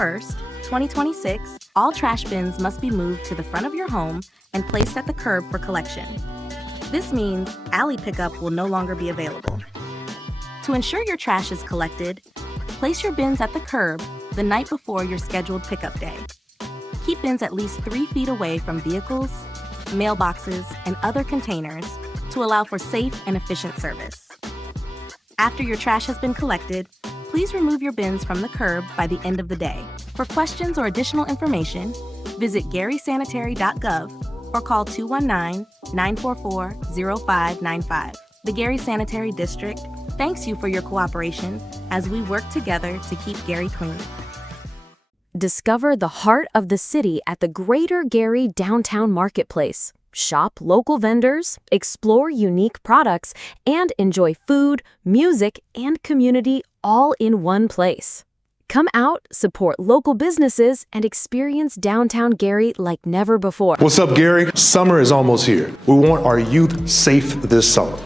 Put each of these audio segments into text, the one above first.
1st, 2026, all trash bins must be moved to the front of your home and placed at the curb for collection. This means alley pickup will no longer be available. To ensure your trash is collected, place your bins at the curb the night before your scheduled pickup day. Keep bins at least 3 feet away from vehicles, mailboxes, and other containers to allow for safe and efficient service. After your trash has been collected, please remove your bins from the curb by the end of the day. For questions or additional information, visit garysanitary.gov or call 219-944-0595. The Gary Sanitary District thanks you for your cooperation as we work together to keep Gary clean. Discover the heart of the city at the Greater Gary Downtown Marketplace. Shop local vendors, explore unique products, and enjoy food, music, and community all in one place. Come out, support local businesses, and experience downtown Gary like never before. What's up, Gary? Summer is almost here. We want our youth safe this summer.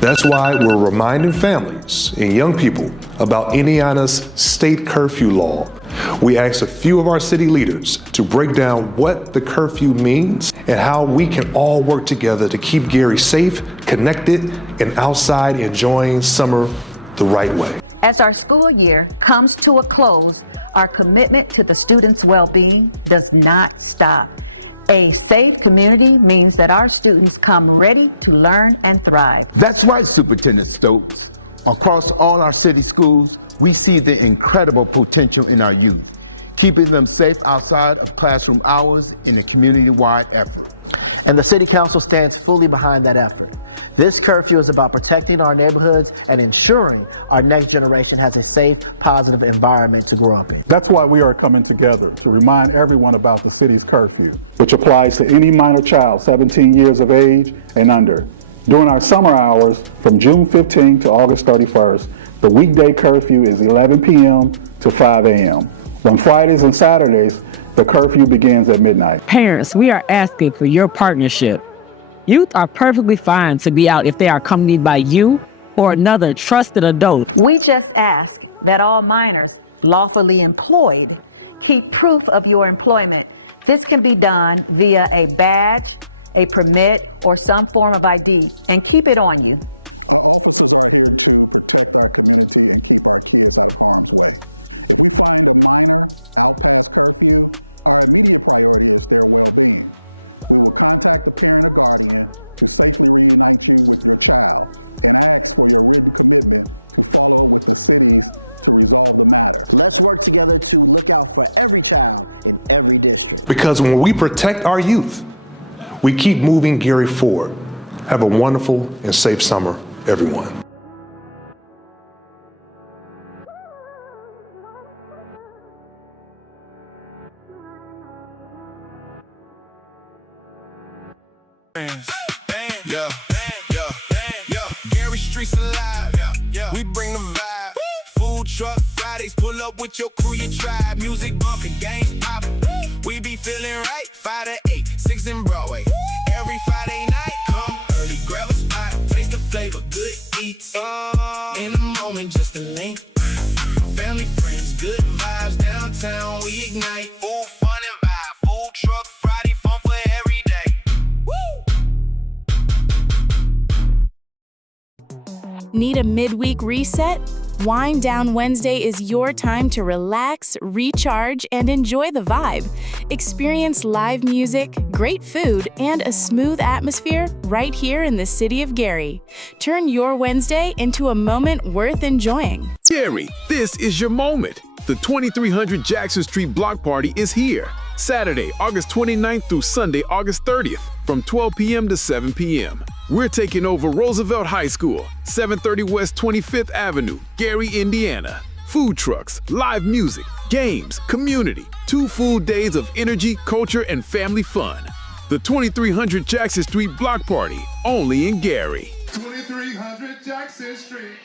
That's why we're reminding families and young people about Indiana's state curfew law. We asked a few of our city leaders to break down what the curfew means and how we can all work together to keep Gary safe, connected, and outside enjoying summer the right way. As our school year comes to a close, our commitment to the students' well-being does not stop. A safe community means that our students come ready to learn and thrive. That's right, Superintendent Stokes. Across all our city schools, we see the incredible potential in our youth, keeping them safe outside of classroom hours in a community-wide effort. And the City Council stands fully behind that effort. This curfew is about protecting our neighborhoods and ensuring our next generation has a safe, positive environment to grow up in. That's why we are coming together to remind everyone about the city's curfew, which applies to any minor child 17 years of age and under. During our summer hours from June 15 to August 31st, the weekday curfew is 11 p.m. to 5 a.m. On Fridays and Saturdays, the curfew begins at midnight. Parents, we are asking for your partnership. Youth are perfectly fine to be out if they are accompanied by you or another trusted adult. We just ask that all minors lawfully employed keep proof of your employment. This can be done via a badge, a permit, or some form of ID, and keep it on you. Let's work together to look out for every child in every district. Because when we protect our youth, we keep moving Gary forward. Have a wonderful and safe summer, everyone. Gary Streets alive. We bring the vibe. Food truck Fridays, pull up with your crew, your tribe. Music bumping, games popping. We be feeling right. 5 to 8, 6 in Broadway. Every Friday night, come early, grab a spot, taste the flavor, good eats. In a moment, just a link. Family, friends, good vibes downtown. We ignite. Full fun and vibe. Food truck Friday, fun for every day. Need a midweek reset? Wind Down Wednesday is your time to relax, recharge, and enjoy the vibe. Experience live music, great food, and a smooth atmosphere right here in the city of Gary. Turn your Wednesday into a moment worth enjoying. Gary, this is your moment. The 2300 Jackson Street Block Party is here. Saturday, August 29th through Sunday, August 30th, from 12 p.m. to 7 p.m. We're taking over Roosevelt High School, 730 West 25th Avenue, Gary, Indiana. Food trucks, live music, games, community, 2 full days of energy, culture, and family fun. The 2300 Jackson Street Block Party, only in Gary. 2300 Jackson Street.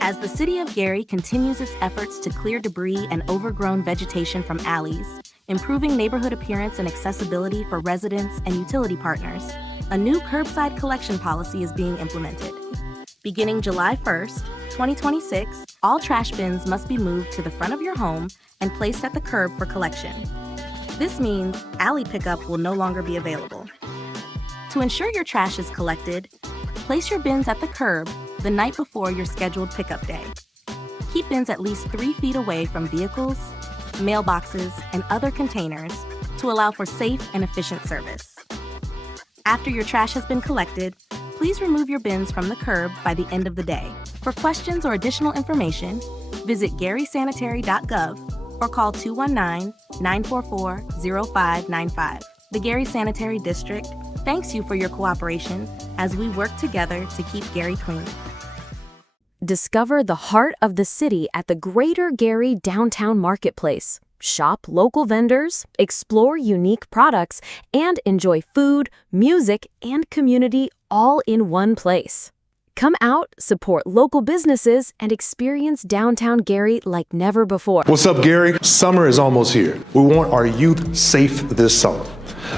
As the city of Gary continues its efforts to clear debris and overgrown vegetation from alleys, improving neighborhood appearance and accessibility for residents and utility partners, a new curbside collection policy is being implemented. Beginning July 1st, 2026, all trash bins must be moved to the front of your home and placed at the curb for collection. This means alley pickup will no longer be available. To ensure your trash is collected, place your bins at the curb the night before your scheduled pickup day. Keep bins at least 3 feet away from vehicles, mailboxes, and other containers to allow for safe and efficient service. After your trash has been collected, please remove your bins from the curb by the end of the day. For questions or additional information, visit garysanitary.gov or call 219-944-0595. The Gary Sanitary District thanks you for your cooperation as we work together to keep Gary clean. Discover the heart of the city at the Greater Gary Downtown Marketplace. Shop local vendors, explore unique products, and enjoy food, music, and community all in one place. Come out, support local businesses, and experience downtown Gary like never before. What's up, Gary? Summer is almost here. We want our youth safe this summer.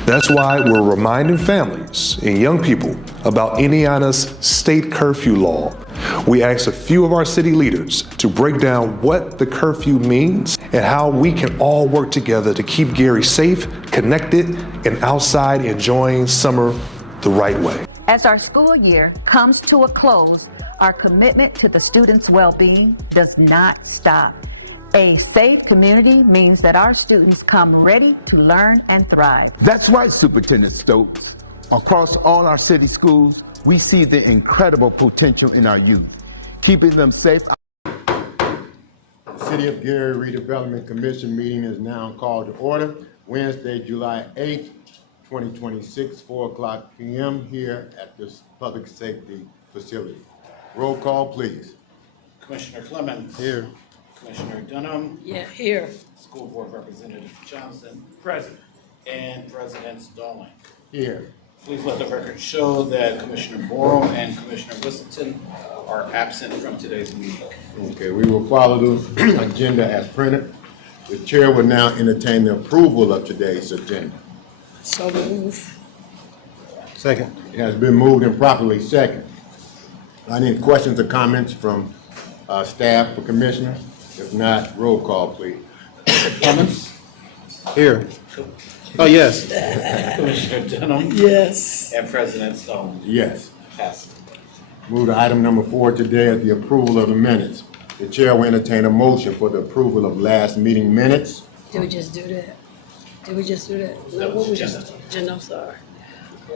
That's why we're reminding families and young people about Indiana's state curfew law. We asked a few of our city leaders to break down what the curfew means and how we can all work together to keep Gary safe, connected, and outside enjoying summer the right way. As our school year comes to a close, our commitment to the students' well-being does not stop. A safe community means that our students come ready to learn and thrive. That's right, Superintendent Stokes. Across all our city schools, we see the incredible potential in our youth, keeping them safe. The City of Gary Redevelopment Commission meeting is now called to order. Wednesday, July 8th, 2026, 4:00 p.m. here at this public safety facility. Roll call, please. Commissioner Clemens. Here. Commissioner Dunham. Yeah, here. School Board Representative Johnson. Present. And President Stallings. Here. Please let the record show that Commissioner Borrow and Commissioner Whistleton are absent from today's meeting. Okay, we will follow the agenda as printed. The chair will now entertain the approval of today's agenda. So move. Second. It has been moved and properly second. Any questions or comments from staff or commissioners? If not, roll call, please. Clemens. Here. Oh, yes. Commissioner Dunham. Yes. And President Stallings. Yes. Passed. Move to item number 4 today is the approval of the minutes. The chair will entertain a motion for the approval of last meeting minutes. Did we just do that? Did we just do that? No, what was just agenda? I'm sorry.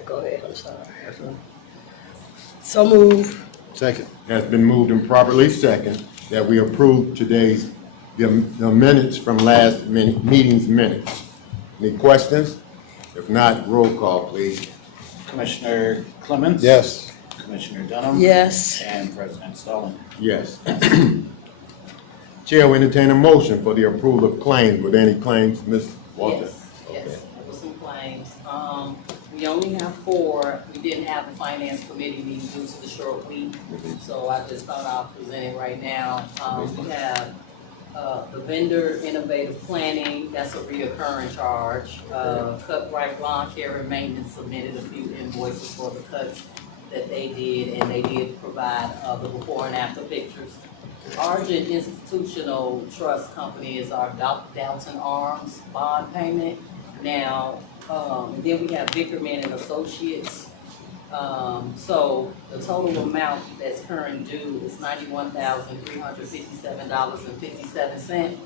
Go ahead, I'm sorry. So move. Second. It has been moved and properly second that we approve today's the minutes from last meeting's minutes. Any questions? If not, roll call, please. Commissioner Clemens. Yes. Commissioner Dunham. Yes. And President Stallings. Yes. Chair will entertain a motion for the approval of claims. With any claims, Ms. Walter? Yes, there were some claims. We only have 4. We didn't have the finance committee meeting due to the short week, so I just thought I'll present it right now. We have the vendor innovative planning, that's a reoccurring charge. Cut Right Lawn Care and Maintenance submitted a few invoices for the cuts that they did, and they did provide the before and after pictures. Argent Institutional Trust Company is our Dalton Arms bond payment. Now, then we have Vickerman and Associates. So the total amount that's current due is $91,357.57.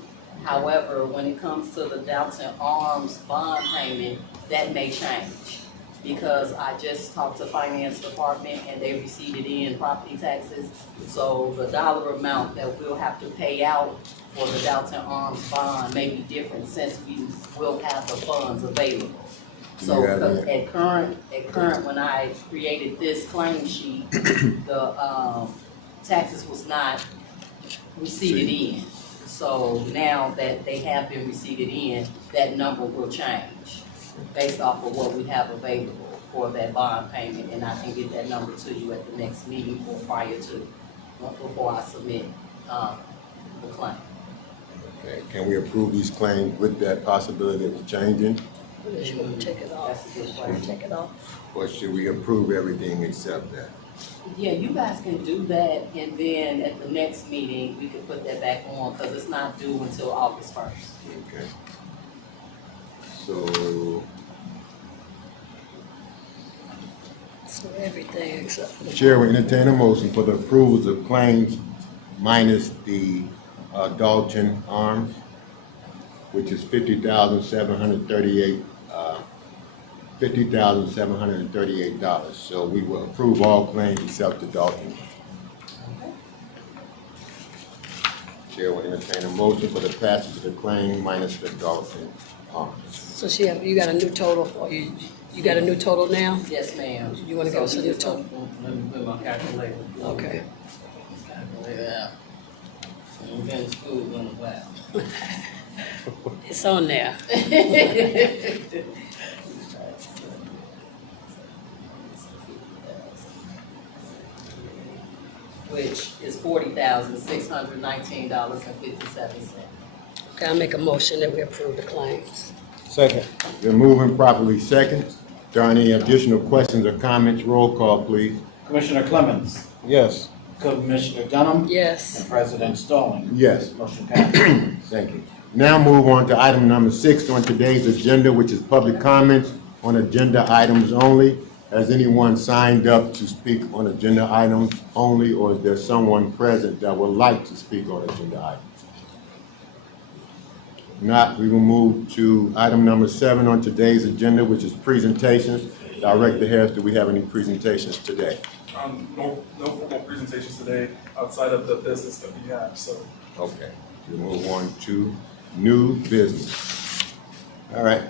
However, when it comes to the Dalton Arms bond payment, that may change, because I just talked to Finance Department and they received in property taxes. So the dollar amount that we'll have to pay out for the Dalton Arms bond may be different, since we will have the funds available. So at current, when I created this claim sheet, the taxes was not received in. So now that they have been received in, that number will change based off of what we have available for that bond payment, and I can get that number to you at the next meeting or prior to, before I submit the claim. Okay. Can we approve these claims with that possibility of changing? You want to take it off? Take it off. Or should we approve everything except that? Yeah, you guys can do that, and then at the next meeting, we can put that back on, because it's not due until August 1st. Okay. So, So everything except for the. Chair will entertain a motion for the approvals of claims minus the Dalton Arms, which is $50,738. $50,738. So we will approve all claims except the Dalton. Chair will entertain a motion for the passage of the claim minus the Dalton Arms. So you got a new total, or you got a new total now? Yes, ma'am. You want to give us a new total? Let me put my calculator. Okay. Calculator out. We've been in school in a while. It's on there. Which is $40,619.57. Okay, I make a motion that we approve the claims. Second. Been moving properly second. If there are any additional questions or comments, roll call, please. Commissioner Clemens, Yes. Commissioner Dunham, Yes. and President Stone. Yes. Motion passes. Thank you. Now move on to item number 6 on today's agenda, which is public comments on agenda items only. Has anyone signed up to speak on agenda items only, or is there someone present that would like to speak on agenda items? If not, we will move to item number 7 on today's agenda, which is presentations. Director Harris, do we have any presentations today? No formal presentations today outside of the business that we have, so. Okay, we'll move on to new business. All right.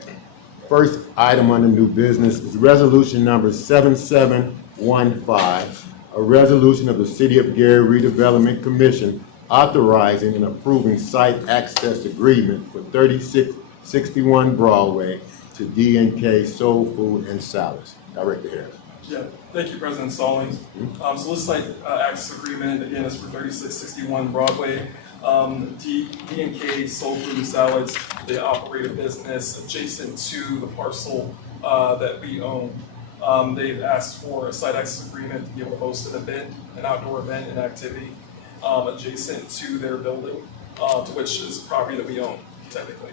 First item under new business is resolution number 7715, a resolution of the City of Gary Redevelopment Commission authorizing and approving site access agreement for 3661 Broadway to D&K Soul Food and Salads. Director Harris. Yeah, thank you, President Stallings. So this site access agreement, again, is for 3661 Broadway. D&K Soul Food and Salads, they operate a business adjacent to the parcel that we own. They've asked for a site access agreement to be able to host an event, an outdoor event and activity adjacent to their building, to which is property that we own, technically.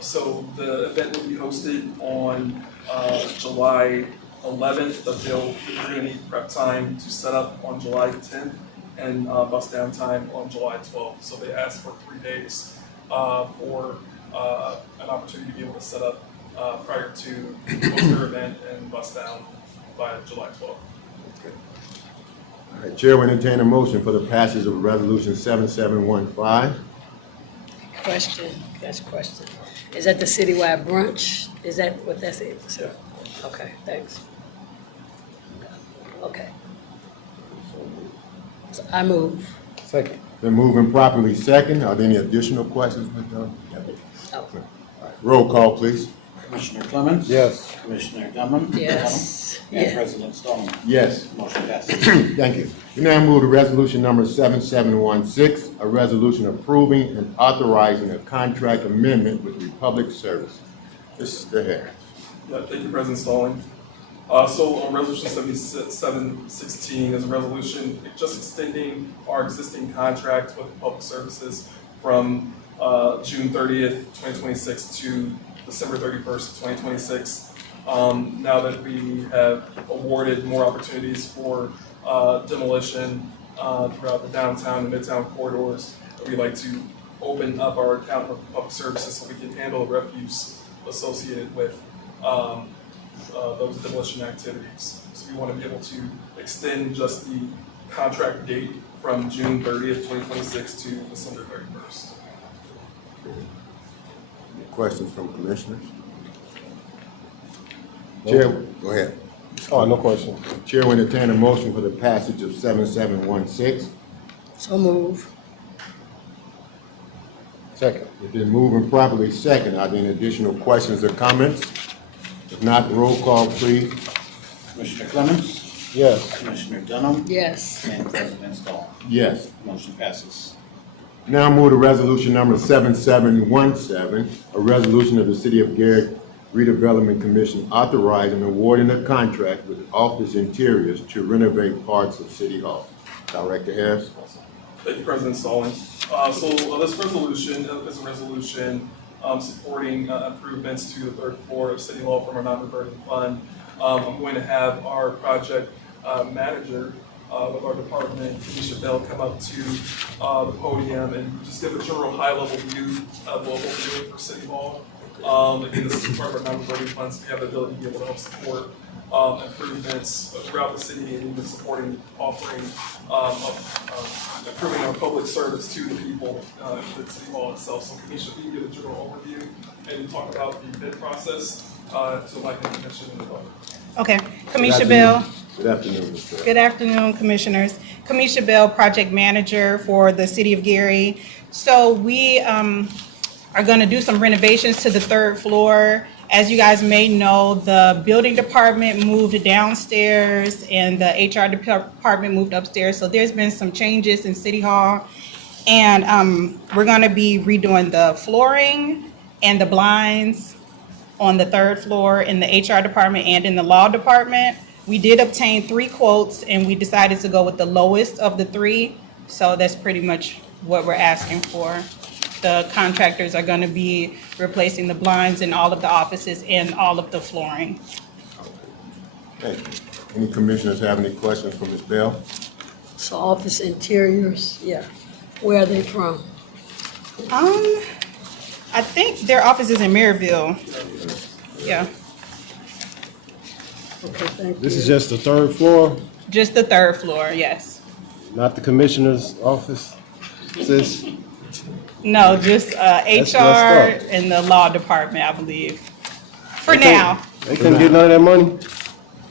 So the event will be hosted on July 11th, but they're going to need prep time to set up on July 10th and bus down time on July 12th. So they asked for 3 days for an opportunity to be able to set up prior to host their event and bus down by July 12th. Okay. All right, Chair will entertain a motion for the passage of resolution 7715. Question, that's a question. Is that the citywide brunch? Is that what that's it? Sure. Okay, thanks. Okay. So I move. Second. Been moving properly second. Are there any additional questions? Oh. All right. Roll call, please. Commissioner Clemens? Yes. Commissioner Dunham? Yes. And Yeah. President Stone. Yes. Motion passes. Thank you. We now move to resolution number 7716, a resolution approving and authorizing a contract amendment with Republic Services. Mr. Harris. Yeah, thank you, President Stallings. So resolution 7716 is a resolution just extending our existing contract with Public Services from June 30th, 2026 to December 31st, 2026. Now that we have awarded more opportunities for demolition throughout the downtown and midtown corridors, we'd like to open up our account with Public Services so we can handle the refuse associated with those demolition activities. So we want to be able to extend just the contract date from June 30th, 2026 to December 31st. Any questions from commissioners? Chair, go ahead. Oh, no question. Chair will entertain a motion for the passage of 7716. So move. Second. It's been moving properly second. Are there any additional questions or comments? If not, roll call, please. Commissioner Clemens? Yes. Commissioner Dunham? Yes. And President Stone. Yes. Motion passes. Now move to resolution number 7717, a resolution of the City of Gary Redevelopment Commission authorizing and awarding a contract with Office Interiors to renovate parts of City Hall. Director Harris. Thank you, President Stallings. This resolution is a resolution supporting improvements to the third floor of City Hall from our non-reverting fund. I'm going to have our project manager with our department, Keisha Bell, come up to the podium and just give a general high-level view of what we're doing for City Hall. Again, this is part of our non-reverting funds. We have the ability to be able to help support improvements throughout the city and even supporting, offering, improving our public service to the people in the City Hall itself. So Keisha, can you give a general overview and talk about the bid process to like the commission and the vote? Okay, Kamisha Bell. Good afternoon, Ms. Bell. Good afternoon, commissioners. Kamisha Bell, project manager for the City of Gary. So we are going to do some renovations to the third floor. As you guys may know, the building department moved downstairs and the HR department moved upstairs. So there's been some changes in City Hall. And we're going to be redoing the flooring and the blinds on the third floor in the HR department and in the law department. We did obtain 3 quotes and we decided to go with the lowest of the 3. So that's pretty much what we're asking for. The contractors are going to be replacing the blinds in all of the offices and all of the flooring. Thank you. Any commissioners have any questions for Ms. Bell? So Office Interiors, yeah. Where are they from? I think their office is in Maryville. Yeah. Okay, thank you. This is just the third floor, Just the third floor, yes. not the commissioner's office, sis? No, just messed HR up. and the law department, I believe. For They now. They couldn't get none of that money?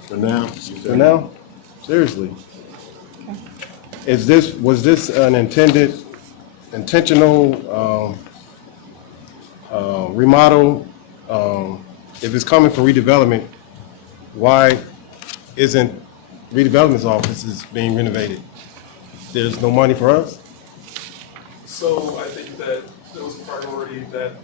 For now? For now? Seriously? Was this an intentional remodel? If it's coming from redevelopment, why isn't redevelopment's offices being renovated? There's no money for us? So I think that it was a priority that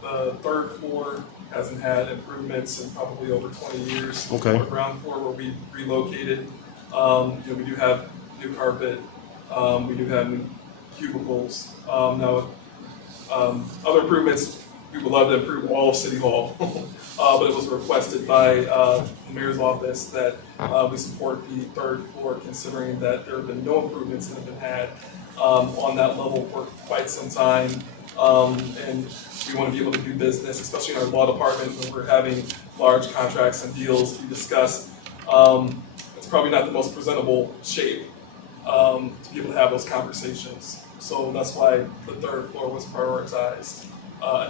the third floor hasn't had improvements in probably over 20 years. Okay. The ground floor where we relocated, we do have new carpet, we do have new cubicles. Now, other improvements, we would love to improve all of City Hall, but it was requested by the mayor's office that we support the third floor, considering that there have been no improvements that have been had on that level for quite some time. And we want to be able to do business, especially in our law department when we're having large contracts and deals to be discussed. It's probably not the most presentable shape to be able to have those conversations. So that's why the third floor was prioritized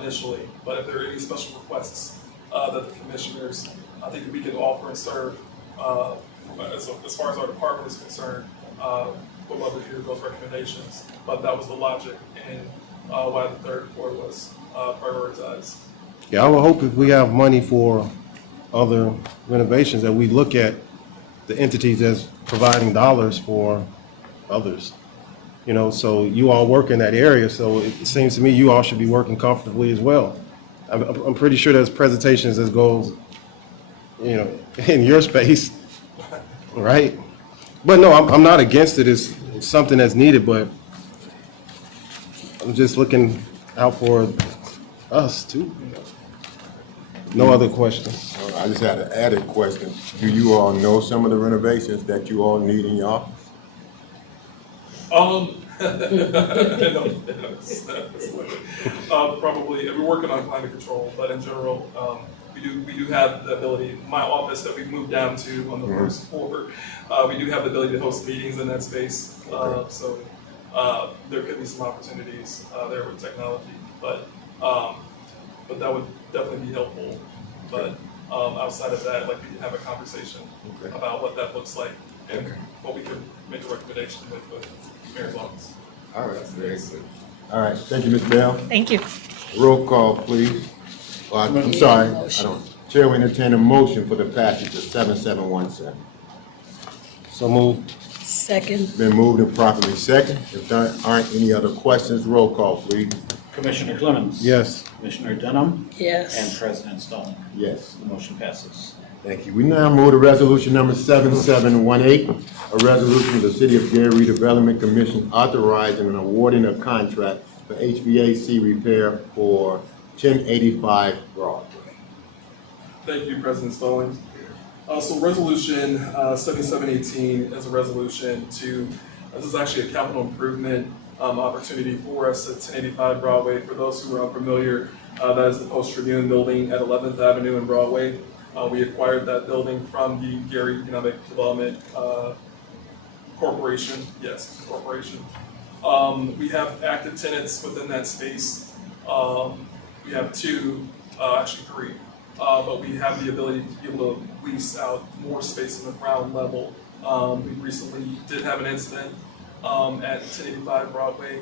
initially. But if there are any special requests that the commissioners, I think we can offer and serve as far as our department is concerned, would love to hear those recommendations. But that was the logic and why the third floor was prioritized. Yeah, I would hope if we have money for other renovations that we look at the entities as providing dollars for others. So you all work in that area, so it seems to me you all should be working comfortably as well. I'm pretty sure there's presentations that goes, in your space, right? But no, I'm not against it. It's something that's needed, but I'm just looking out for us too. No other questions. I just had an added question. Do you all know some of the renovations that you all need in your office? Probably, we're working on climate control, but in general, we do have the ability. My office that we've moved down to on the first floor, we do have the ability to host meetings in that space. So there could be some opportunities there with technology, but that would definitely be helpful. But outside of that, we can have a conversation about what that looks like and what we could make a recommendation with the mayor's office. All right, very good. All right, thank you, Ms. Bell. Thank you. Roll call, please. I'm sorry, Chair will entertain a motion for the passage of 7717. So moved. Second. Been moved and properly second. If there aren't any other questions, roll call, please. Commissioner Clemens. Yes. Commissioner Dunham. Yes. And President Stone. Yes. The motion passes. Thank you. We now move to resolution number 7718, a resolution of the City of Gary Redevelopment Commission authorizing and awarding a contract for HVAC repair for 1085 Broadway. Thank you, President Stallings. So resolution 7718 is a resolution to, this is actually a capital improvement opportunity for us at 1085 Broadway. For those who are unfamiliar, that is the Post Tribune building at 11th Avenue and Broadway. We acquired that building from the Gary Economic Development Corporation. Yes, corporation. We have active tenants within that space. We have two, actually three, but we have the ability to be able to lease out more space on the ground level. We recently did have an incident at 1085 Broadway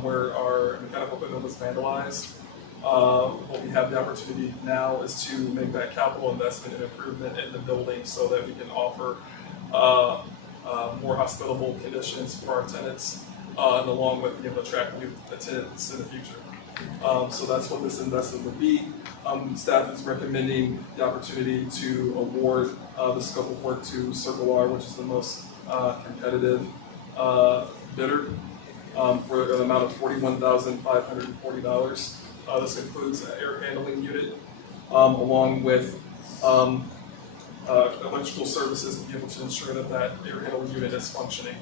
where our mechanical equipment was vandalized. What we have the opportunity now is to make that capital investment and improvement in the building so that we can offer more hospitable conditions for our tenants and along with being able to attract new tenants in the future. So that's what this investment would be. Staff is recommending the opportunity to award the scope of work to Circle R, which is the most competitive bidder for an amount of $41,540. This includes an air handling unit, along with electrical services to be able to ensure that that air handling unit is functioning,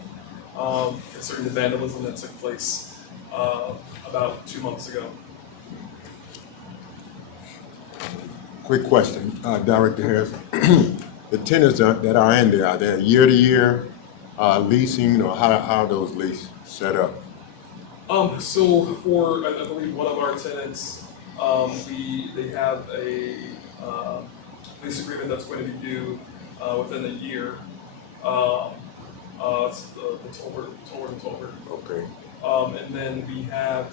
concerning the vandalism that took place about 2 months ago. Quick question, Director Harris. The tenants that are in there, are they year-to-year leasing, or how are those leases set up? So for, I believe one of our tenants, they have a lease agreement that's going to be due within a year. It's the Tolbert. Okay. And then we have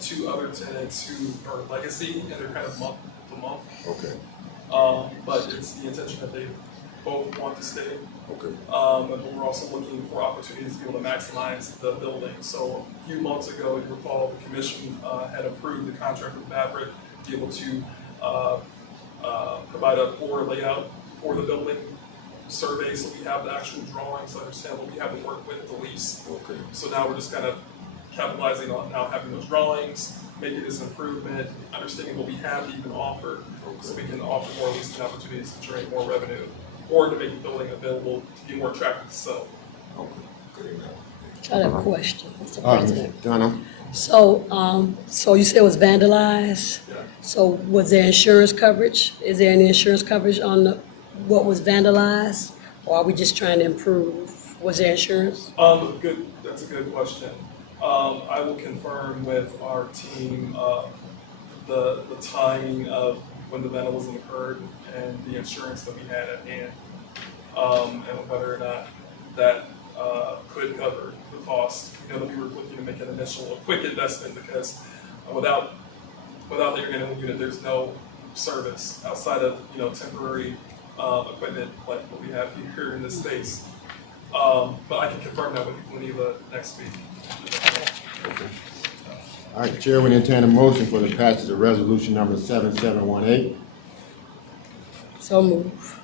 two other tenants who are legacy, and they're kind of month to month. Okay. But it's the intention that they both want to stay. Okay. And we're also looking for opportunities to be able to maximize the building. So a few months ago, you recall, the commission had approved the contract with Maverick to be able to provide a floor layout for the building survey, so we have the actual drawings to understand what we have to work with the lease. Okay. So now we're just kind of capitalizing on now having those drawings, making this improvement, understanding what we have to even offer, so we can offer more leasing opportunities to generate more revenue, or to make the building available to be more attractive to sell. Okay. Good enough. I have a question, Mr. President. Dunham. So, so you said it was vandalized? Yeah. So was there insurance coverage? Is there any insurance coverage on what was vandalized? Or are we just trying to improve? Was there insurance? Good. That's a good question. I will confirm with our team the timing of when the vandalism occurred and the insurance that we had at hand, and whether or not that could cover the cost. You know that we were looking to make a quick investment, because without the air handling unit, there's no service outside of temporary equipment like what we have here in this space. But I can confirm that with Leneva next week. Okay. All right, Chair, we entertain a motion for the passage of resolution number 7718. So move.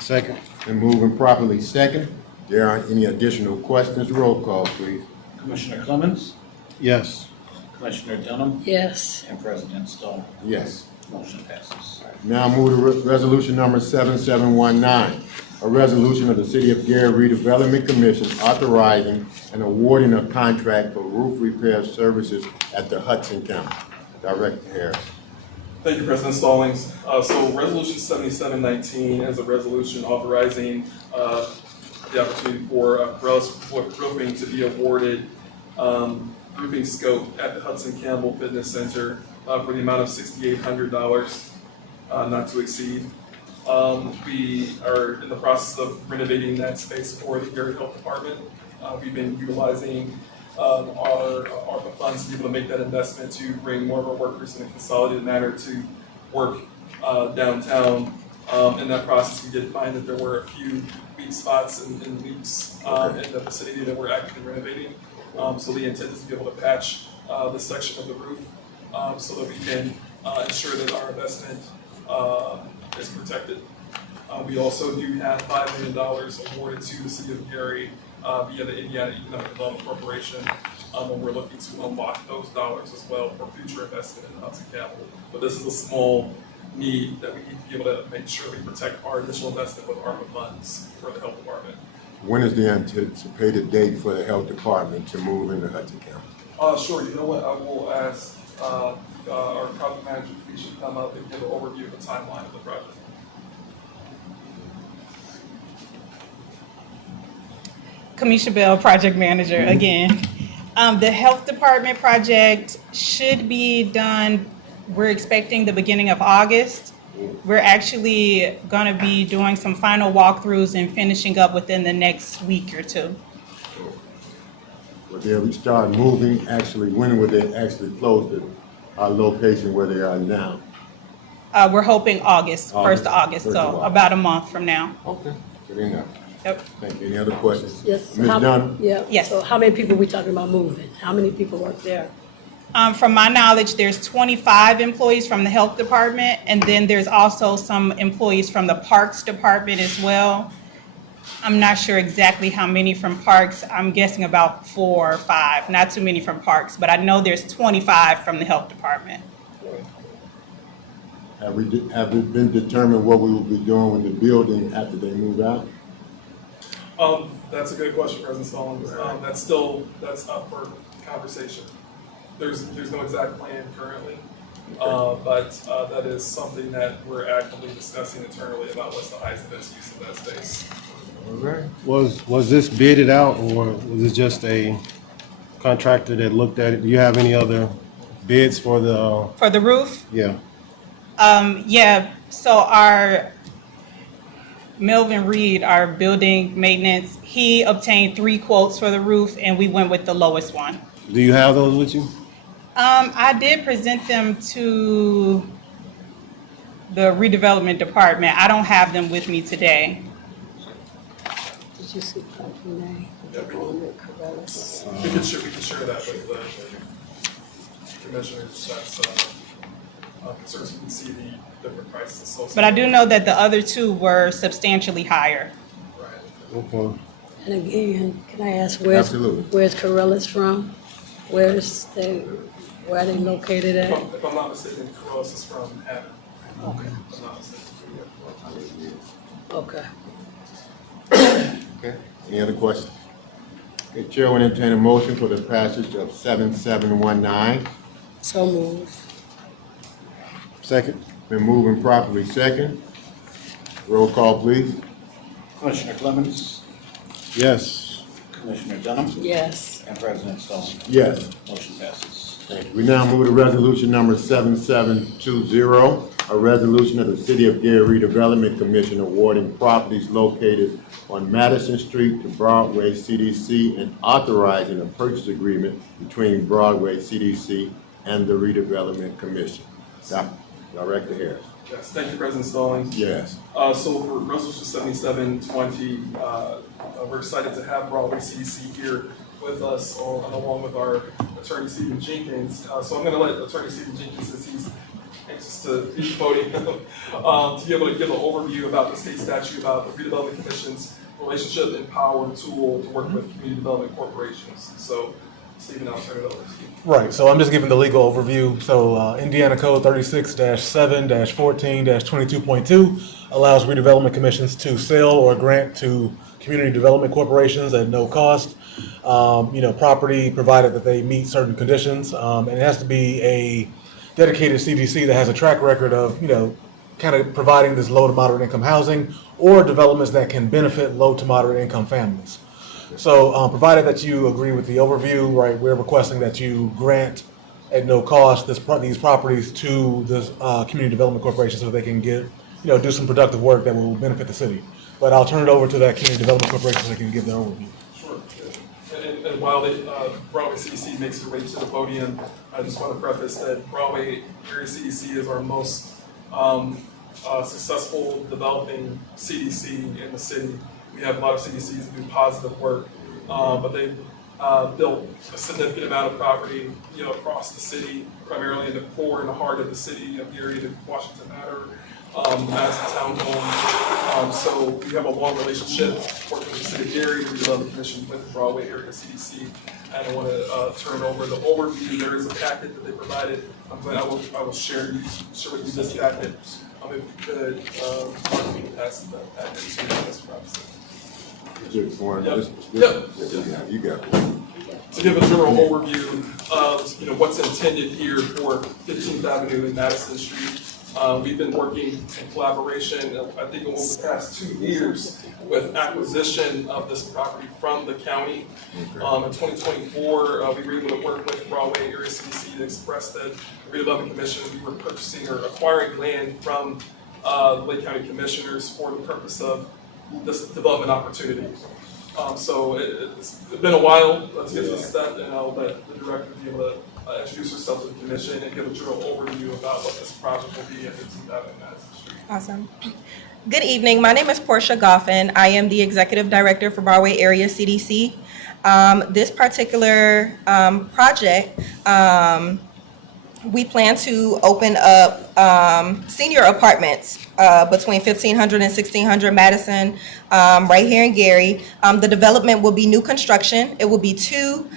Second. And moving properly second. There aren't any additional questions. Roll call, please. Commissioner Clemens. Yes. Commissioner Dunham. Yes. And President Stone. Yes. Motion passes. Now move to resolution number 7719, a resolution of the City of Gary Redevelopment Commission authorizing and awarding a contract for roof repair services at the Hudson County. Director Harris. Thank you, President Stallings. So resolution 7719 is a resolution authorizing the opportunity for roofing to be awarded roofing scope at the Hudson Campbell Fitness Center for the amount of $6,800, not to exceed. We are in the process of renovating that space for the Gary Health Department. We've been utilizing our ARPA funds to be able to make that investment to bring more of our workers in a consolidated manner to work downtown. In that process, we did find that there were a few weak spots and leaks in the vicinity that we're actively renovating. So the intent is to be able to patch this section of the roof so that we can ensure that our investment is protected. We also do have $5 million awarded to the City of Gary via the Indiana Economic Development Corporation, and we're looking to unlock those dollars as well for future investment in Hudson Capital. But this is a small need that we need to be able to make sure we protect our initial investment with ARPA funds for the health department. When is the anticipated date for the health department to move into Hudson County? Sure, you know what, I will ask our project manager if he should come up and give an overview of the timeline of the project. Kamisha Bell, project manager again. The health department project should be done, we're expecting the beginning of August. We're actually gonna be doing some final walkthroughs and finishing up within the next week or two. Will they start moving, actually, when will they actually close the location where they are now? We're hoping August, 1st of August, so about a month from now. Okay, good enough. Yep. Thank you. Any other questions? Yes. Ms. Dunn? Yeah. Yes. So how many people we talking about moving? How many people work there? From my knowledge, there's 25 employees from the health department, and then there's also some employees from the parks department as well. I'm not sure exactly how many from parks. I'm guessing about 4 or 5, not too many from parks, but I know there's 25 from the health department. Have it been determined what we will be doing with the building after they move out? That's a good question, President Stallings. That's up for conversation. There's no exact plan currently, but that is something that we're actively discussing internally about what's the highest and best use of that space. Okay. Was this bidded out, or was it just a contractor that looked at it? Do you have any other bids for the roof? Yeah. Yeah, so our Melvin Reed, our building maintenance, he obtained 3 quotes for the roof and we went with the lowest one. Do you have those with you? I did present them to the redevelopment department. I don't have them with me today. Did you see company name? We can share that with the commissioners. That's concerns you can see the different prices associated. But I do know that the other 2 were substantially higher. Okay. And again, can I ask where's Corellis from? Where are they located at? If I'm not mistaken, Corellis is from Hammond. Okay. If I'm not mistaken. Okay. Okay. Any other questions? Okay, Chair will entertain a motion for the passage of 7719. So moved. Second. Been moving properly second. Roll call, please. Commissioner Clemens, Yes. Commissioner Dunham, Yes. and President Stallings. Yes. Motion passes. Thank you. We now move to resolution number 7720, a resolution of the City of Gary Redevelopment Commission awarding properties located on Madison Street to Broadway CDC and authorizing a purchase agreement between Broadway CDC and the Redevelopment Commission. Director Harris. Yes, thank you, President Stallings. Yes. So for resolution 7720, we're excited to have Broadway CDC here with us, along with our attorney Stephen Jenkins. So I'm going to let attorney Stephen Jenkins, since he's anxious to be voting, to be able to give an overview about the state statute about the Redevelopment Commission's relationship and power and tool to work with community development corporations. So Stephen, I'll turn it over to you. Right, so I'm just giving the legal overview. So Indiana Code 36-7-14-22.2 allows redevelopment commissions to sell or grant to community development corporations at no cost, property provided that they meet certain conditions. And it has to be a dedicated CDC that has a track record of, kind of providing this low to moderate income housing or developments that can benefit low to moderate income families. So provided that you agree with the overview, right, we're requesting that you grant at no cost these properties to this community development corporation so they can get, do some productive work that will benefit the city. But I'll turn it over to that community development corporation so they can give their overview. Sure. And while Broadway CDC makes their way to the podium, I just want to preface that Broadway area CDC is our most successful developing CDC in the city. We have a lot of CDCs that do positive work, but they built a significant amount of property, across the city, primarily in the core and the heart of the city of Gary, the Washington Matter, the Madison Town Homes. So we have a long relationship working with the City of Gary, the Redevelopment Commission, with the Broadway Area CDC. And I want to turn over the overview. There is a packet that they provided. I will share with you this packet. If you could, Mark, you can pass the packet to Mr. Robinson. Yep. You got it. To give a general overview of what's intended here for 15th Avenue and Madison Street. We've been working in collaboration, I think over the past 2 years, with acquisition of this property from the county. In 2024, we were able to work with Broadway Area CDC to express that the Redevelopment Commission, we were purchasing or acquiring land from the Lake County Commissioners for the purpose of this development opportunity. So it's been a while to get to this step, and I'll let the director be able to introduce herself to the commission and give a general overview about what this project will be at 15th Avenue and Madison Street. Awesome. Good evening. My name is Portia Goffin. I am the Executive Director for Broadway Area CDC. This particular project, we plan to open up senior apartments between 1500 and 1600 Madison, right here in Gary. The development will be new construction. It will be 2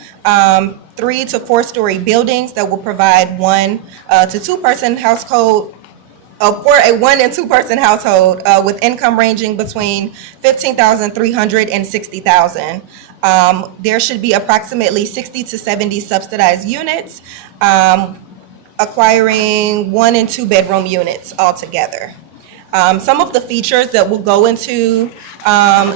3 to 4 story buildings that will provide 1 to 2 person household, for a 1 and 2 person household with income ranging between $15,300 and $60,000. There should be approximately 60 to 70 subsidized units, acquiring 1 and 2 bedroom units altogether. Some of the features that will go into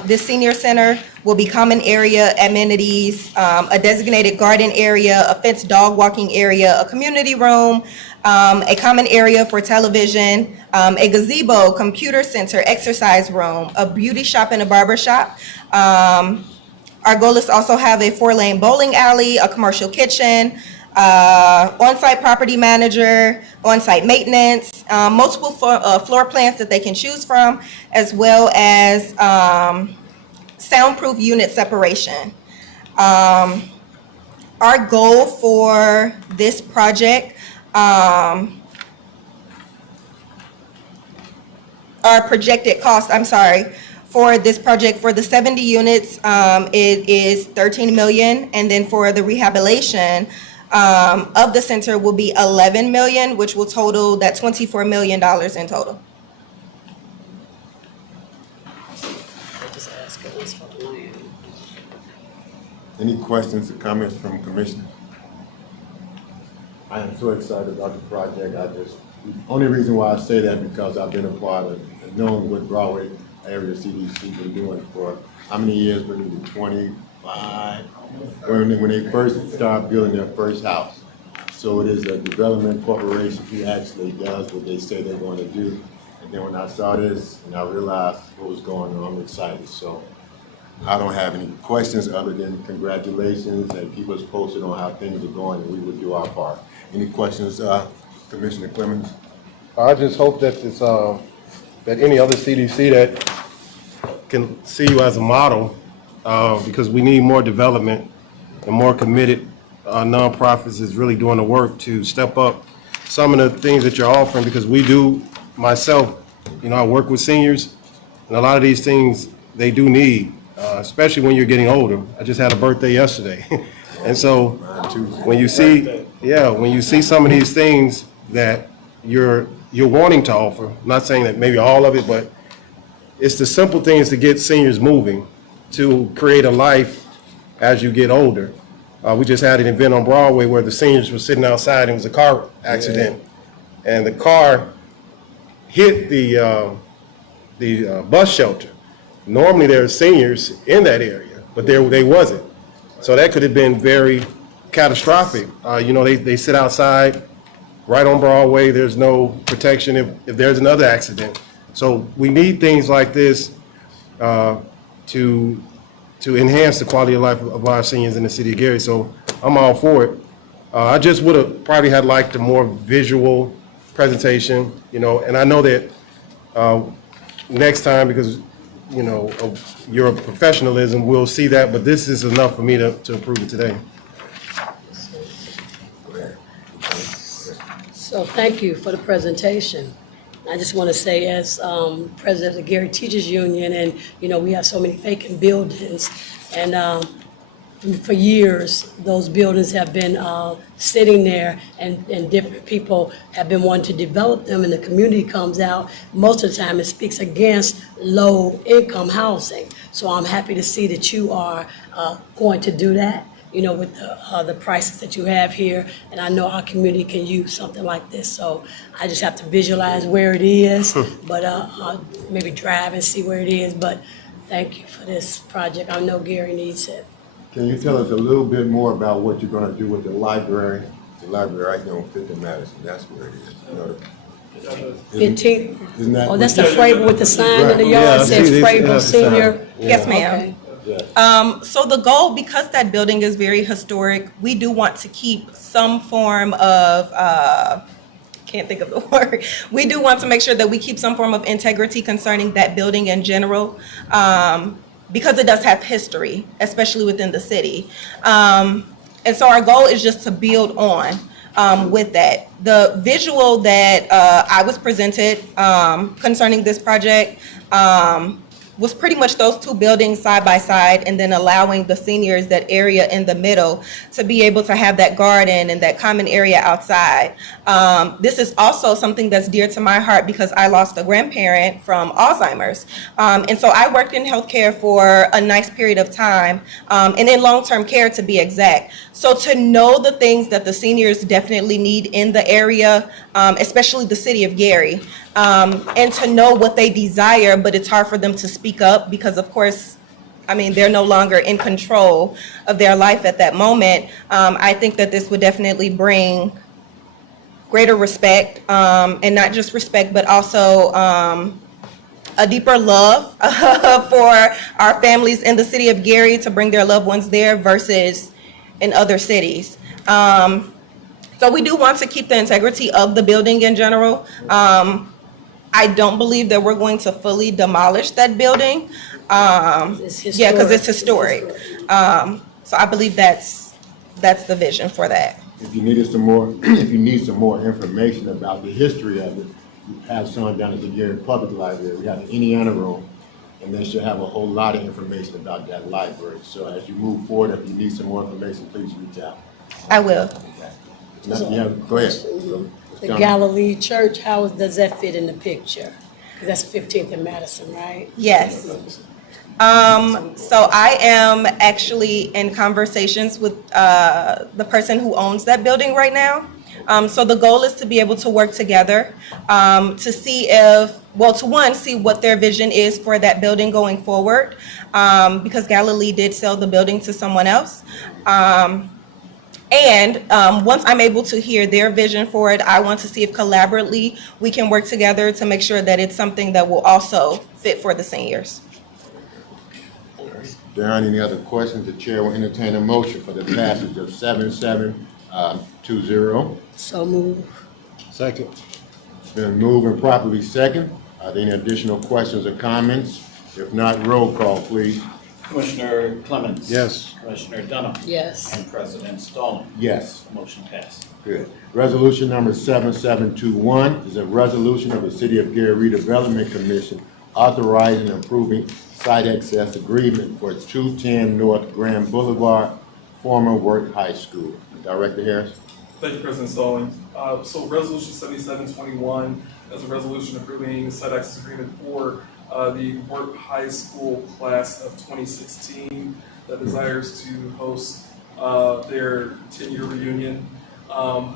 this senior center will be common area amenities, a designated garden area, a fenced dog walking area, a community room, a common area for television, a gazebo, computer center, exercise room, a beauty shop and a barber shop. Our goal is to also have a 4-lane bowling alley, a commercial kitchen, on-site property manager, on-site maintenance, multiple floor plans that they can choose from, as well as soundproof unit separation. Our goal for this project, our projected cost, for this project, for the 70 units, it is $13 million, and then for the rehabilitation of the center will be $11 million, which will total that $24 million in total. Any questions or comments from commissioners? I am so excited about the project. The only reason why I say that because I've been a part of and known what Broadway Area CDC been doing for how many years? Been 25. When they first started building their first house. So it is a development corporation who actually does what they say they're going to do. And then when I saw this and I realized what was going on, I'm excited. So I don't have any questions other than congratulations and keep us posted on how things are going, and we will do our part. Any questions, Commissioner Clemens? I just hope that this, that any other CDC that can see you as a model, because we need more development and more committed nonprofits is really doing the work to step up some of the things that you're offering, because we do, myself, I work with seniors, and a lot of these things they do need, especially when you're getting older. I just had a birthday yesterday. And so when you see some of these things that you're wanting to offer, I'm not saying that maybe all of it, but it's the simple things to get seniors moving, to create a life as you get older. We just had an event on Broadway where the seniors were sitting outside and it was a car accident. And the car hit the bus shelter. Normally there are seniors in that area, but they wasn't. So that could have been very catastrophic. They sit outside right on Broadway. There's no protection if there's another accident. So we need things like this to enhance the quality of life of our seniors in the city of Gary. So I'm all for it. I just would have probably had liked a more visual presentation, and I know that next time, because you know, of your professionalism, we'll see that, but this is enough for me to approve it today. So thank you for the presentation. I just want to say, as president of the Gary Teachers Union, and you know, we have so many vacant buildings, and for years, those buildings have been sitting there, and different people have been wanting to develop them, and the community comes out. Most of the time, it speaks against low-income housing. So I'm happy to see that you are going to do that, you know, with the prices that you have here. And I know our community can use something like this. So I just have to visualize where it is, but maybe drive and see where it is. But thank you for this project. I know Gary needs it. Can you tell us a little bit more about what you're going to do with the library? The library right there on 5th and Madison, that's where it is. You know, 15? Isn't that? Oh, that's the Frable with the sign in the yard that says Frable Senior? Yes, ma'am. So the goal, because that building is very historic, we do want to keep some form of, can't think of the word. We do want to make sure that we keep some form of integrity concerning that building in general, because it does have history, especially within the city. And so our goal is just to build on with that. The visual that I was presented concerning this project was pretty much those two buildings side by side, and then allowing the seniors that area in the middle to be able to have that garden and that common area outside. This is also something that's dear to my heart because I lost a grandparent from Alzheimer's. And so I worked in healthcare for a nice period of time, and in long-term care to be exact. So to know the things that the seniors definitely need in the area, especially the city of Gary, and to know what they desire, but it's hard for them to speak up because, of course, I mean, they're no longer in control of their life at that moment. I think that this would definitely bring greater respect, and not just respect, but also a deeper love for our families in the city of Gary to bring their loved ones there versus in other cities. So we do want to keep the integrity of the building in general. I don't believe that we're going to fully demolish that building. Yeah, because it's historic. So I believe that's the vision for that. If you needed some more, if you need some more information about the history of it, you have someone down at the Gary Public Library. We have an Indiana room, and they should have a whole lot of information about that library. So as you move forward, if you need some more information, please reach out. I will. Yeah, go ahead. The Galilee Church, how does that fit in the picture? Because that's 15th and Madison, right? Yes. So I am actually in conversations with the person who owns that building right now. So the goal is to be able to work together to see if, well, to one, see what their vision is for that building going forward, because Galilee did sell the building to someone else. And once I'm able to hear their vision for it, I want to see if collaboratively we can work together to make sure that it's something that will also fit for the seniors. If there aren't any other questions, the chair will entertain a motion for the passage of 7720. So move. Second. It's been moved and properly second. Are there any additional questions or comments? If not, roll call, please. Commissioner Clemens? Yes. Commissioner Dunham? Yes. And President Stallings? Yes. Motion passed. Good. Resolution number 7721 is a resolution of the City of Gary Redevelopment Commission authorizing and approving site access agreement for 210 North Grand Boulevard, former Work High School. Director Harris. Thank you, President Stallings. So Resolution 7721 is a resolution approving site access agreement for the Work High School class of 2016 that desires to host their 10-year reunion on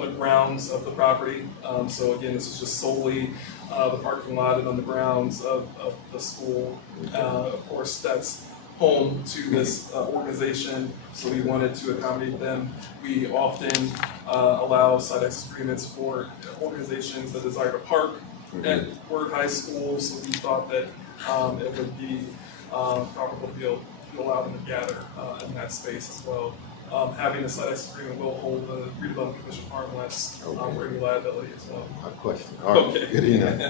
the grounds of the property. So again, this is just solely the parking lot and on the grounds of the school. Of course, that's home to this organization, so we wanted to accommodate them. We often allow site access agreements for organizations that desire to park at Word High School, so we thought that it would be proper to allow them to gather in that space as well. Having a site access agreement will hold the Redevelopment Commission harmless for any liability as well. A question. All right. Okay. Good enough.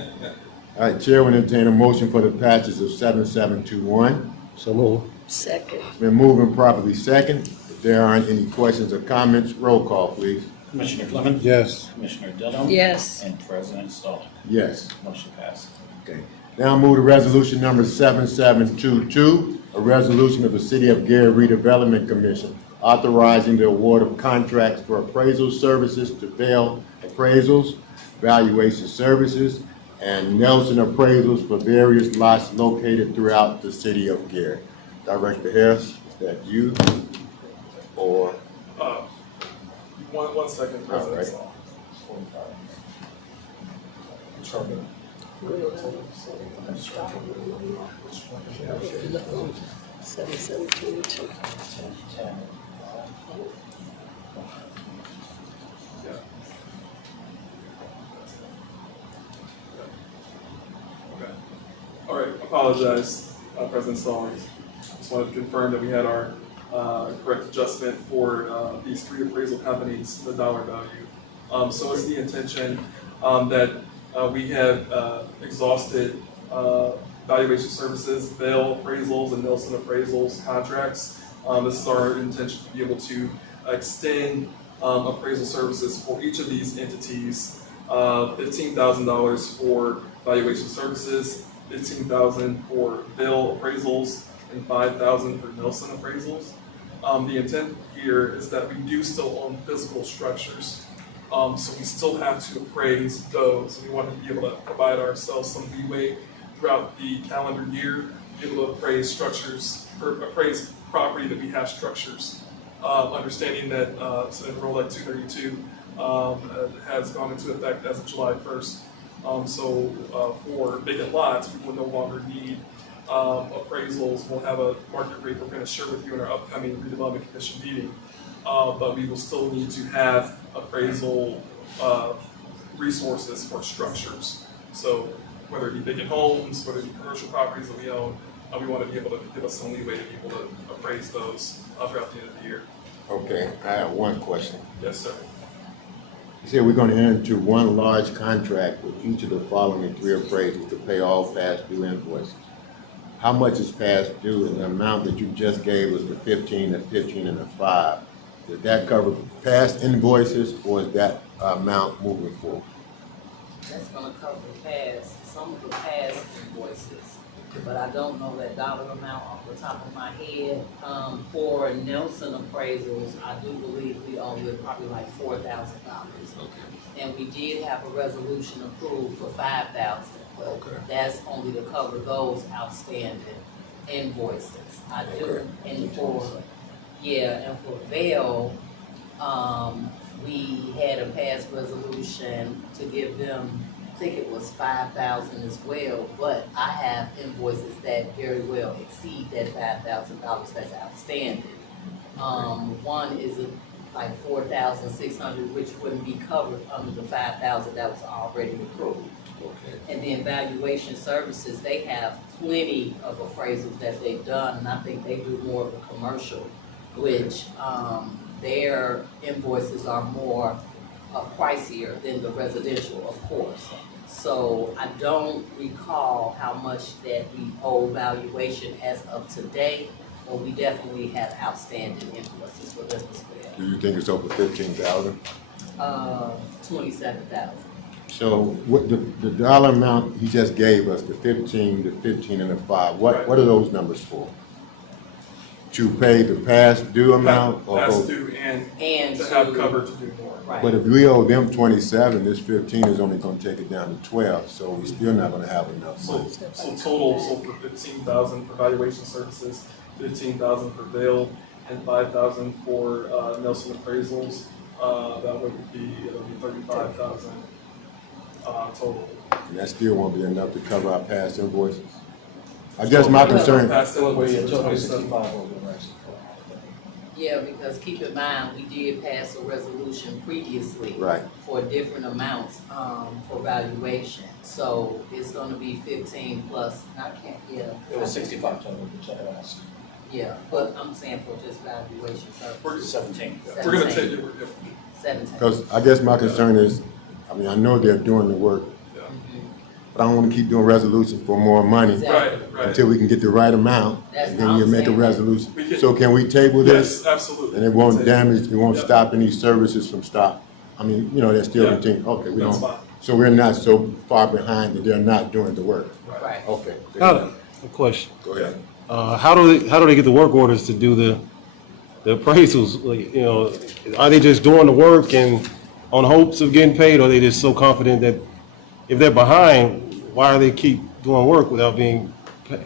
All right, Chair will entertain a motion for the passage of 7721. So move. Second. It's been moved and properly second. If there aren't any questions or comments, roll call, please. Commissioner Clement? Yes. Commissioner Dillon? Yes. And President Stallings? Yes. Motion passed. Okay. Now move to resolution number 7722, a resolution of the City of Gary Redevelopment Commission authorizing the award of contracts for appraisal services to Vail Appraisals, Valuation Services, and Nelson Appraisals for various lots located throughout the City of Gary. Director Harris, is that you or? One second, President. Right. Okay. All right, apologize, President Stallings. Just wanted to confirm that we had our correct adjustment for these three appraisal companies, the dollar value. So it's the intention that we have exhausted valuation services, Vail Appraisals and Nelson Appraisals contracts. This is our intention to be able to extend appraisal services for each of these entities. $15,000 for valuation services, $15,000 for Vail Appraisals, and $5,000 for Nelson Appraisals. The intent here is that we do still own physical structures. So we still have to appraise those. We want to be able to provide ourselves some leeway throughout the calendar year, be able to appraise structures, or appraise property that we have structures. Understanding that Senate Rule Act 232 has gone into effect as of July 1st. So for vacant lots, we will no longer need appraisals. We'll have a market rate we're going to share with you in our upcoming Redevelopment Commission meeting. But we will still need to have appraisal resources for structures. So whether it be vacant homes, whether it be commercial properties that we own, we want to be able to give us some leeway to be able to appraise those throughout the end of the year. Okay, I have one question. Yes, sir. You said we're going to enter into one large contract with each of the following three appraisals to pay all past due invoices. How much is past due, and the amount that you just gave us, the 15, the 15, and the 5? Did that cover past invoices, or is that amount moving forward? That's gonna cover some of the past invoices, but I don't know that dollar amount off the top of my head. For Nelson Appraisals, I do believe we owe it probably like $4,000. Okay. And we did have a resolution approved for $5,000, but okay, that's only to cover those outstanding invoices. I do, okay, and for Vail, we had a past resolution to give them, I think it was $5,000 as well, but I have invoices that very well exceed that $5,000 that's outstanding. One is like $4,600, which wouldn't be covered under the $5,000 that was already approved. Okay. And then valuation services, they have plenty of appraisals that they've done, and I think they do more of a commercial, which their invoices are more pricier than the residential, of course. So I don't recall how much that we owe valuation as of today, but we definitely have outstanding invoices for them as well. Do you think it's over 15,000? 27,000. So what the dollar amount he just gave us, the 15, the 15, and the 5, what are those numbers for? To pay the past due amount? Or past due and to have cover to do more. Right. But if we owe them 27, this 15 is only going to take it down to 12, so we're still not going to have enough money. So total, so for $15,000 for valuation services, $15,000 for Vail, and $5,000 for Nelson Appraisals, that would be, it'll be $35,000 total. And that still won't be enough to cover our past invoices? I guess my concern. Yeah, because keep in mind, we did pass a resolution previously, right, for different amounts for valuation. So it's going to be 15 plus. I can't. Yeah. It was 65 total, which I asked. Yeah, but I'm saying for just valuation. We're 17. We're going to take it. 17. Because I guess my concern is, I mean, I know they're doing the work, but I don't want to keep doing resolutions for more money. Right. Until we can get the right amount, and then we'll make a resolution. So can we table this? Yes, absolutely. And it won't damage, it won't stop any services from stop. I mean, they're still continuing. Okay, we That's don't, fine. so we're not so far behind that they're not doing the work. Right. Okay. A question. Go ahead. How do they get the work orders to do the appraisals? Like, are they just doing the work and on hopes of getting paid, or are they just so confident that if they're behind, why do they keep doing work without being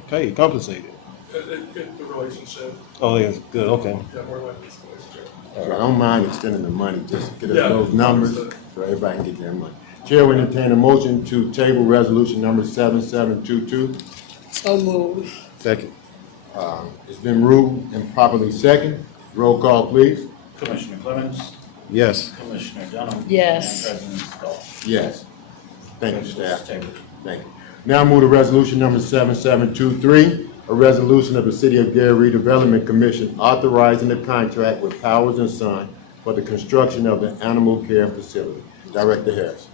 paid, compensated? The relationship. Oh, that's good. Okay. Yeah, more likely it's the relationship. So I don't mind extending the money, just get us Yeah. those numbers so everybody can get their money. Chair will entertain a motion to table resolution number 7722. So moved. Second. It's been moved and properly second. Roll call, please. Commissioner Clemens, Yes. Commissioner Dunham. Yes. And President Scott. Yes. Thank you, staff. Table. Thank you. Now move to resolution number 7723, a resolution of the City of Gary Redevelopment Commission authorizing the contract with Powers and Son for the construction of the animal care facility. Director Harris.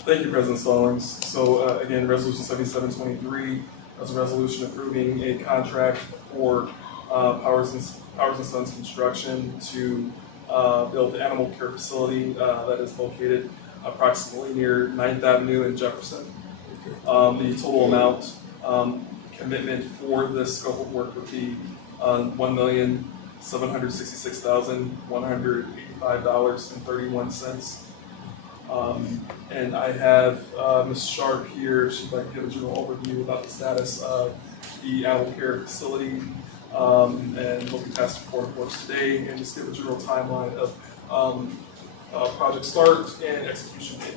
Thank you, President Stallings. So again, Resolution 7723 is a resolution approving a contract for Powers and Sons Construction to build the animal care facility that is located approximately near 9th Avenue in Jefferson. The total amount commitment for this scope of work would be $1,766,185.31. And I have Ms. Sharp here. She'd like to give a general overview about the status of the animal care facility and what we passed before the board today, and just give a general timeline of project start and execution date.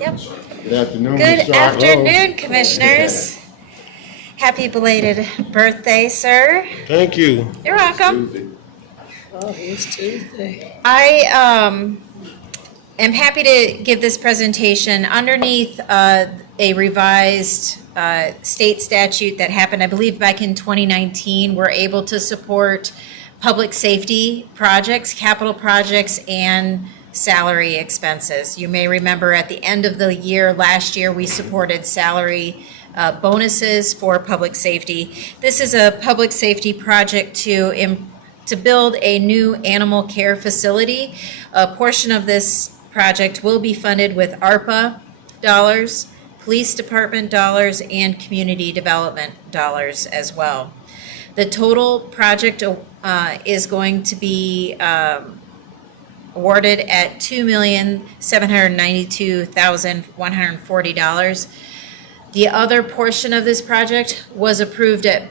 Yep. Good afternoon, Good Ms. Sharp. afternoon, Commissioners. Happy belated birthday, sir. Thank you. You're welcome. Oh, it's Tuesday. I am happy to give this presentation underneath a revised state statute that happened, I believe, back in 2019. We're able to support public safety projects, capital projects, and salary expenses. You may remember at the end of the year, last year, we supported salary bonuses for public safety. This is a public safety project to build a new animal care facility. A portion of this project will be funded with ARPA dollars, police department dollars, and community development dollars as well. The total project is going to be awarded at $2,792,140. The other portion of this project was approved at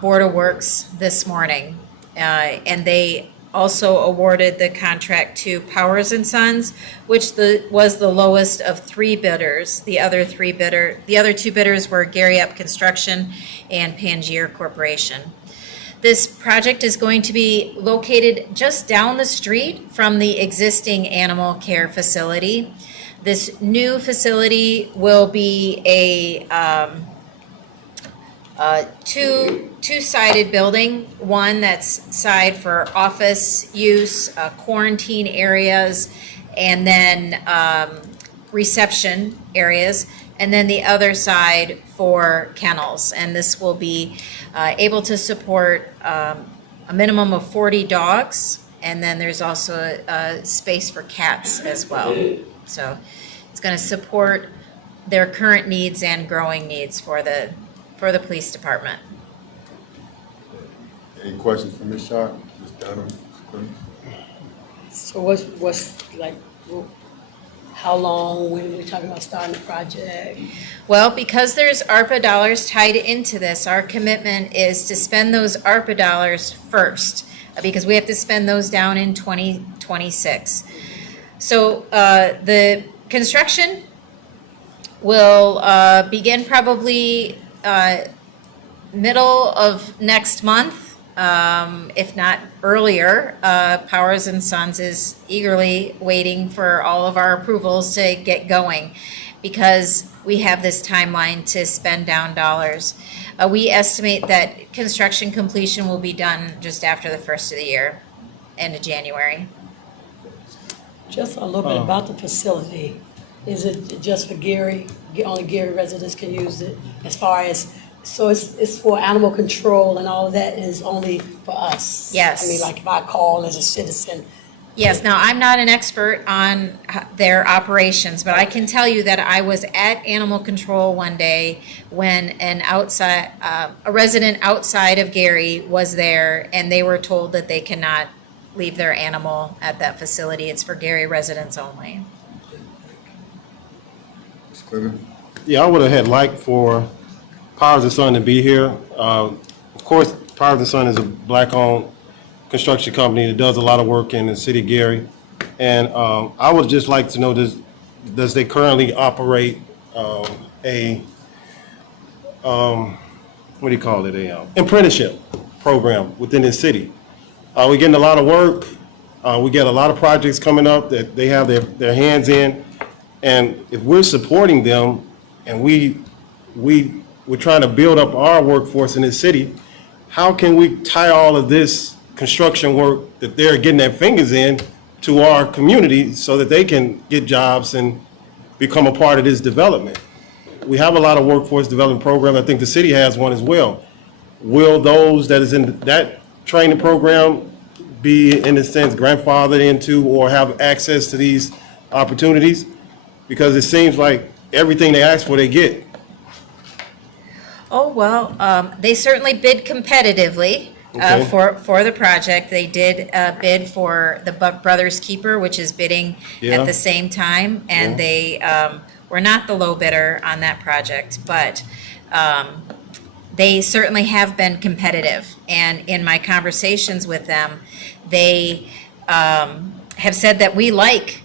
Board of Works this morning, and they also awarded the contract to Powers and Sons, which was the lowest of three bidders. The other two bidders were Gary Up Construction and Pangier Corporation. This project is going to be located just down the street from the existing animal care facility. This new facility will be a two-sided building, one that's side for office use, quarantine areas, and then reception areas, and then the other side for kennels. And this will be able to support a minimum of 40 dogs, and then there's also a space for cats as well. So it's going to support their current needs and growing needs for the police department. Any questions for Ms. Sharp? Ms. Dunham? So what's like, how long, when we're talking about starting the project? Well, because there's ARPA dollars tied into this, our commitment is to spend those ARPA dollars first, because we have to spend those down in 2026. So the construction will begin probably middle of next month, if not earlier. Powers and Sons is eagerly waiting for all of our approvals to get going because we have this timeline to spend down dollars. We estimate that construction completion will be done just after the first of the year, end of January. Just a little bit about the facility. Is it just for Gary? Only Gary residents can use it as far as, so it's for animal control and all of that is only for us? Yes. I mean, like if I call as a citizen. Yes, now I'm not an expert on their operations, but I can tell you that I was at animal control one day when a resident outside of Gary was there and they were told that they cannot leave their animal at that facility. It's for Gary residents only. Mr. Clement? Yeah, I would have had liked for Powers and Son to be here. Of course, Powers and Son is a black-owned construction company that does a lot of work in the city of Gary. And I would just like to know, does they currently operate what do you call it, apprenticeship program within the city? We're getting a lot of work. We get a lot of projects coming up that they have their hands in. And if we're supporting them and we're trying to build up our workforce in this city, how can we tie all of this construction work that they're getting their fingers in to our community so that they can get jobs and become a part of this development? We have a lot of workforce development programs. I think the city has one as well. Will those that is in that training program be, in a sense, grandfathered into or have access to these opportunities? Because it seems like everything they ask for, they get. Oh, well, they certainly bid competitively. Okay. For the project. They did bid for the Brothers Keeper, which is bidding at the same time, and they were not the low bidder on that project, but they certainly have been competitive. And in my conversations with them, they have said that we like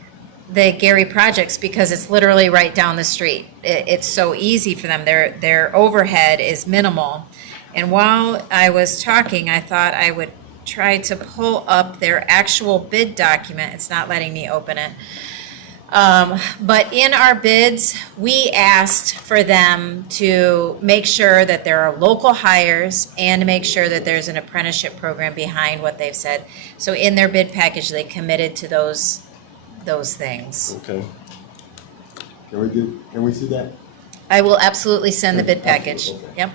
the Gary projects because it's literally right down the street. It's so easy for them. Their overhead is minimal. And while I was talking, I thought I would try to pull up their actual bid document. It's not letting me open it. But in our bids, we asked for them to make sure that there are local hires and to make sure that there's an apprenticeship program behind what they've said. So in their bid package, they committed to those things. Okay. Can we see that? I will absolutely send the bid package. Okay. Yep.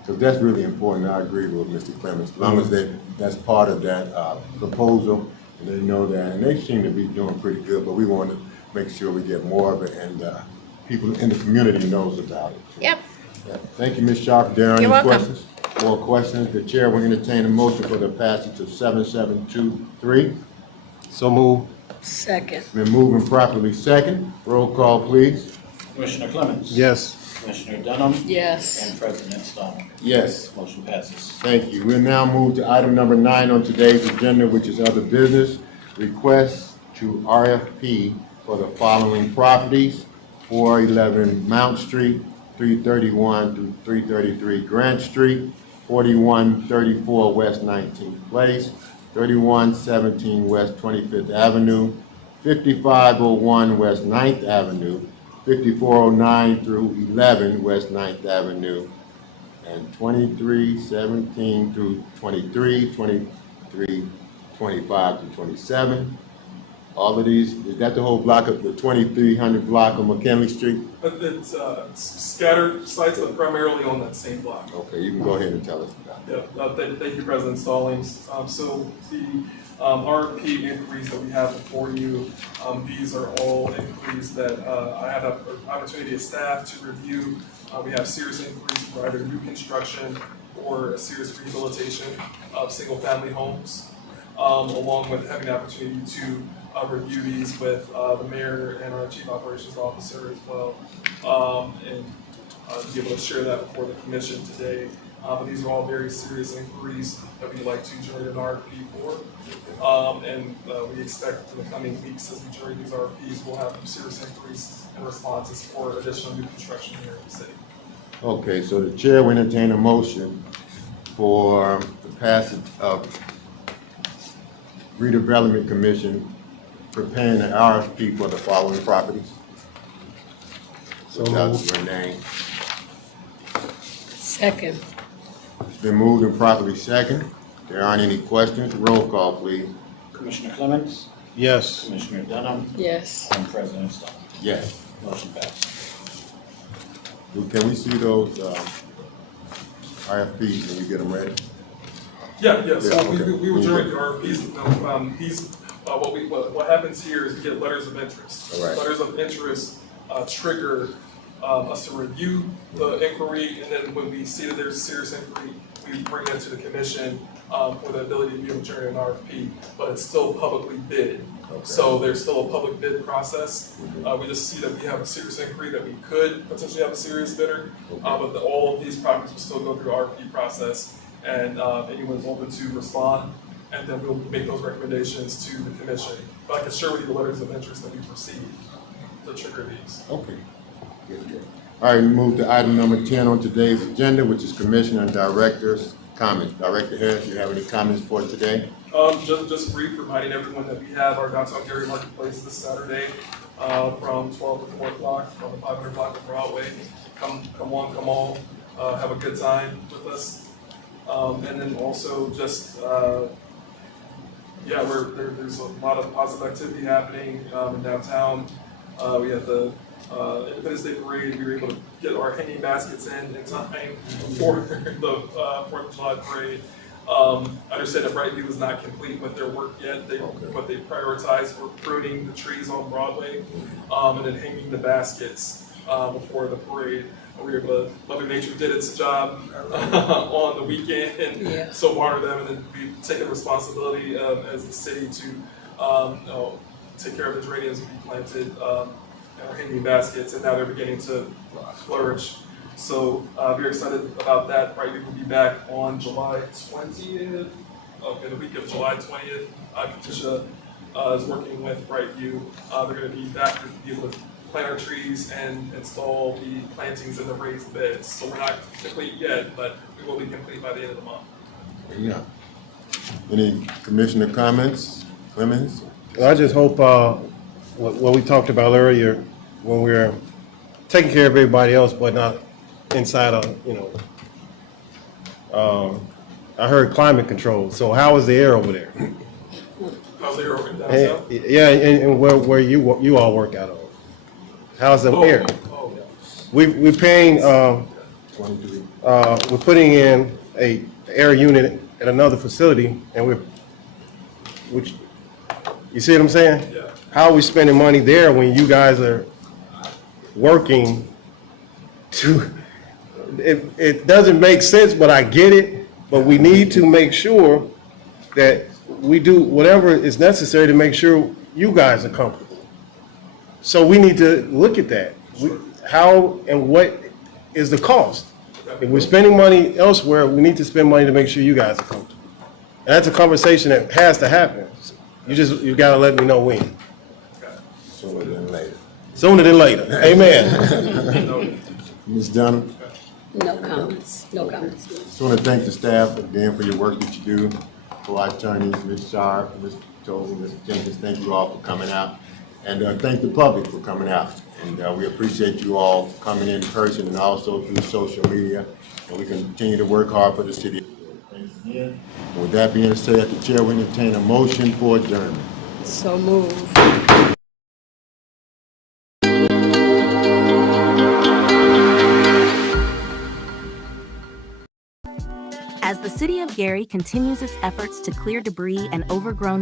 Because that's really important. I agree with Mr. Clemens. As long as that's part of that proposal, and they know that, and they seem to be doing pretty good, but we want to make sure we get more of it, and people in the community knows about it. Yep. Yeah. Thank you, Ms. Sharp. There are You're any welcome. questions? More questions? The chair will entertain a motion for the passage of 7723. So move. Second. Been moving properly second. Roll call, please. Commissioner Clemens? Yes. Commissioner Dunham? Yes. And President Stone? Yes. Motion passes. Thank you. We'll now move to item number 9 on today's agenda, which is other business. Request to RFP for the following properties: 411 Mount Street, 331 through 333 Grant Street, 4134 West 19th Place, 3117 West 25th Avenue, 5501 West 9th Avenue, 5409 through 11 West 9th Avenue, and 2317 through 23, 23, 25 to 27. All of these, is that the whole block of the 2300 block of McKinley Street? It's scattered sites, but primarily on that same block. Okay, you can go ahead and tell us about it. Yeah, thank you, President Stallings. So the RFP inquiries that we have before you, these are all inquiries that I have an opportunity as staff to review. We have serious inquiries for either new construction or a serious rehabilitation of single-family homes, along with having the opportunity to review these with the mayor and our chief operations officer as well, and be able to share that before the commission today. But these are all very serious inquiries that we'd like to generate an RFP for. And we expect in the coming weeks, as we generate these RFPs, we'll have serious inquiries and responses for additional new construction here in the city. Okay, so the chair will entertain a motion for the passage of Redevelopment Commission preparing an RFP for the following properties. So that's your name. Second. It's been moved and properly second. There aren't any questions. Roll call, please. Commissioner Clemens? Yes. Commissioner Dunham, Yes. and President Stone. Yes. Motion passed. Can we see those RFPs when we get them ready? Yeah, so okay. we were generating RFPs. What happens here is we get letters of interest. All right. Letters of interest trigger us to review the inquiry, and then when we see that there's a serious inquiry, we bring that to the commission for the ability to be able to generate an RFP, but it's still publicly bid. Okay. So there's still a public bid process. We just see that we have a serious inquiry that we could potentially have a serious bidder, but all of these properties will still go through the RFP process, and anyone's open to respond, and then we'll make those recommendations to the commission. But I can share with you the letters of interest that we've received to trigger these. Okay. Good. All right, we move to item number 10 on today's agenda, which is Commissioner and Director's comments. Director Harris, you have any comments for today? Just brief, reminding everyone that we have our downtown Gary Marketplace this Saturday from 12 to 4 o'clock on the 500 block of Broadway. Come one, come all, have a good time with us. And then also just, there's a lot of positive activity happening in downtown. We had the Independence Day Parade. We were able to get our hanging baskets in time for the 4th of July Parade. I understand that Brightview was not complete with their work yet. What they prioritized were pruning the trees on Broadway and then hanging the baskets before the parade. We were able to, Mother Nature did its job on the weekend, and so honor them, and then we take the responsibility as the city to take care of the geraniums we planted and our hanging baskets, and now they're beginning to flourish. So very excited about that. Brightview will be back on July 20th. Okay, the week of July 20th. Katisha is working with Brightview. They're going to be back to be able to plant our trees and install the plantings in the raised beds. So we're not complete yet, but we will be complete by the end of the month. Yeah. Any commissioner comments, Clemens? I just hope what we talked about earlier, when we're taking care of everybody else, but not inside of, I heard climate control. So how is the air over there? How's the air over downtown? Yeah, and where you all work out of? How's the air? We're paying. We're putting in a air unit at another facility, and you see what I'm saying? Yeah. How are we spending money there when you guys are working to? It doesn't make sense, but I get it. But we need to make sure that we do whatever is necessary to make sure you guys are comfortable. So we need to look at that. How and what is the cost? If we're spending money elsewhere, we need to spend money to make sure you guys are comfortable. And that's a conversation that has to happen. You got to let me know when. Sooner than later. Sooner than later. Amen. Ms. Dunham? No comments. Just want to thank the staff again for your work that you do. For our attorneys, Ms. Sharp, Ms. Toles, Ms. Jenkins, thank you all for coming out. And thank the public for coming out. And we appreciate you all coming in person and also through social media. And we continue to work hard for the city. Thanks again. And with that being said, the chair will entertain a motion for adjournment. So move. As the city of Gary continues its efforts to clear debris and overgrown